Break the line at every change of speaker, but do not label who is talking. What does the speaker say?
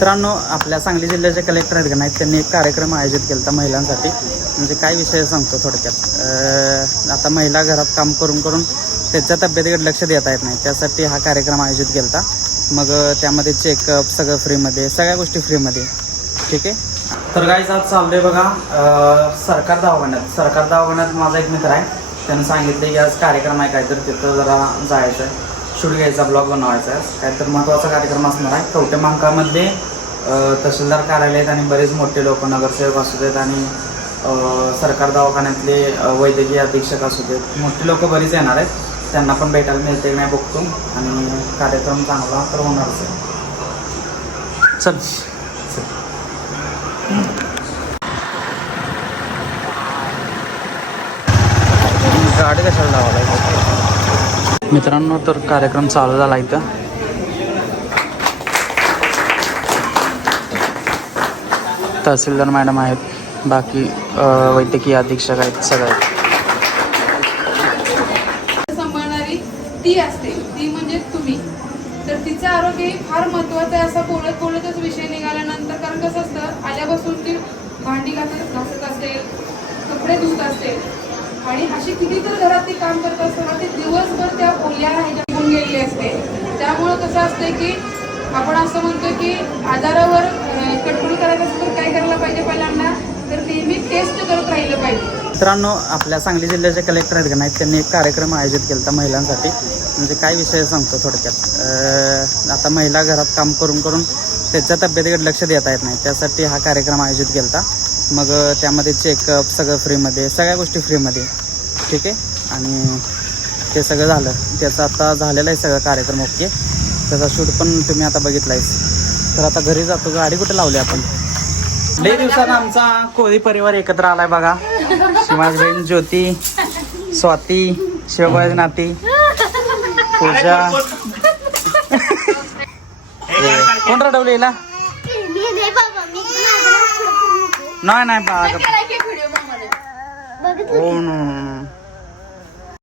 मित्रांनो आपल्या सांगली जिल्ह्याचे कलेक्टर आहेत का नाही त्यांनी एक कार्यक्रम आयोजित केला होता महिलांसाठी. म्हणजे काय विषय सांगतो थोडक्यात. आता महिला घरात काम करून करून त्याच्या तब्येतीकडे लक्ष देता येत नाही. त्यासाठी हा कार्यक्रम आयोजित केला होता मग त्यामध्ये चेकअप सगळं फ्रीमध्ये सगळ्या गोष्टी फ्रीमध्ये ठीक आहे? तर गाईज आज चाललंय बघा सरकार दवाखान्यात. सरकार दवाखान्यात माझा एक मित्र आहे. त्यानं सांगितलं की आज कार्यक्रम आहे काहीतरी तिथं जरा जायचं आहे शूट घ्यायचा ब्लॉग बनवायचा आहे. काहीतरी महत्त्वाचा कार्यक्रम असणार आहे. कवटे मांकामध्ये तहसीलदार कार्यालयात आणि बरेच मोठे लोक नगरसेवक असू देत आणि अं, सरकार दवाखान्यातले वैद्यकीय अधीक्षक असू देत मोठी लोक बरीच येणार आहेत. त्यांना पण भेटायला मिळते की नाही बघतो. आणि कार्यक्रम चांगला तर होणारच आहे. चल चल. गाडी कशाला लावायला? मित्रांनो तर कार्यक्रम चालू झाला इथं. तहसीलदार मॅडम आहेत. बाकी वैद्यकीय अधीक्षक आहेत सगळे. आहेत.
सांभाळणारी ती असते. ती म्हणजे तुम्ही. तर तिचं आरोग्य हे फार महत्वाचं आहे असं बोलत बोलतच विषय निघाल्यानंतर कारण कसं असतं आल्यापासून ती भांडी घासत घासत असेल कपडे धुत असेल आणि अशी किती तर घरात ती काम करत असताना ती दिवसभर त्या ओल्या ह्याच्यातून गेलेली असते. त्यामुळं कसं असतं की आपण असं म्हणतो की आजारावर
मित्रांनो आपल्या सांगली जिल्ह्याचे कलेक्टर आहेत का नाही त्यांनी एक कार्यक्रम आयोजित केला होता महिलांसाठी. म्हणजे काय विषय सांगतो थोडक्यात. आता महिला घरात काम करून करून त्याच्या तब्येतीकडे लक्ष देता येत नाही. त्यासाठी हा कार्यक्रम आयोजित केला होता मग त्यामध्ये चेकअप सगळं फ्रीमध्ये सगळ्या गोष्टी फ्रीमध्ये ठीक आहे? आणि ते सगळं झालं. त्याचं आता झालेलं आहे सगळं कार्यक्रम ओके. त्याचा शूट पण तुम्ही आता बघितला तर आता घरी जातो. गाडी कुठे लावली आपण? लई दिवसात आमचा कोळी परिवार एकत्र आलाय बघा. शिवाजबेन ज्योती स्वाती शिवबाई नाती पूजा. कोण रडवली हिला? नाही नाही बाळा ओ नो.